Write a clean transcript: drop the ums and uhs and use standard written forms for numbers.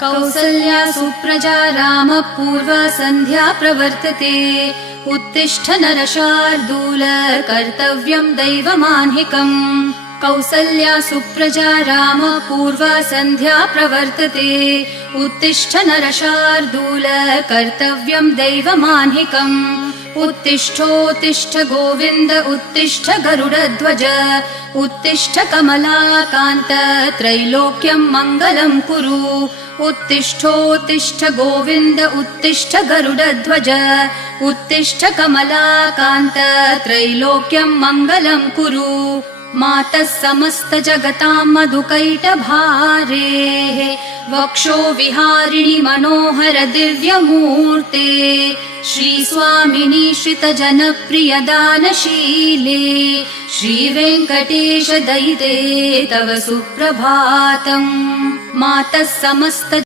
कौसल्या सुप्रजा राम पूर्वा सन्ध्या प्रवर्तते उत्तिष्ठ नरशार्दूल कर्तव्यं दैवमान्हिकम् कौसल्या सुप्रजा राम पूर्वा सन्ध्या प्रवर्तते उत्तिष्ठ नरशार्दूल कर्तव्यं दैवमान्हिकम् उत्तिष्ठोत्तिष्ठ गोविन्द उत्तिष्ठ गरुडध्वज उत्तिष्ठ कमलाकान्त त्रैलोक्यं मङ्गलं कुरु उत्तिष्ठोत्तिष्ठ गोविन्द उत्तिष्ठ गरुडध्वज उत्तिष्ठ कमलाकान्त त्रैलोक्यं मङ्गलं कुरु मातः समस्त जगतां मधुकैटभारेः वक्षो विहारिणि मनोहर दिव्यमूर्ते श्रीस्वामिनि श्रितजनप्रिय दानशीले श्रीवेङ्कटेश दयिते तव सुप्रभातम् मातः समस्त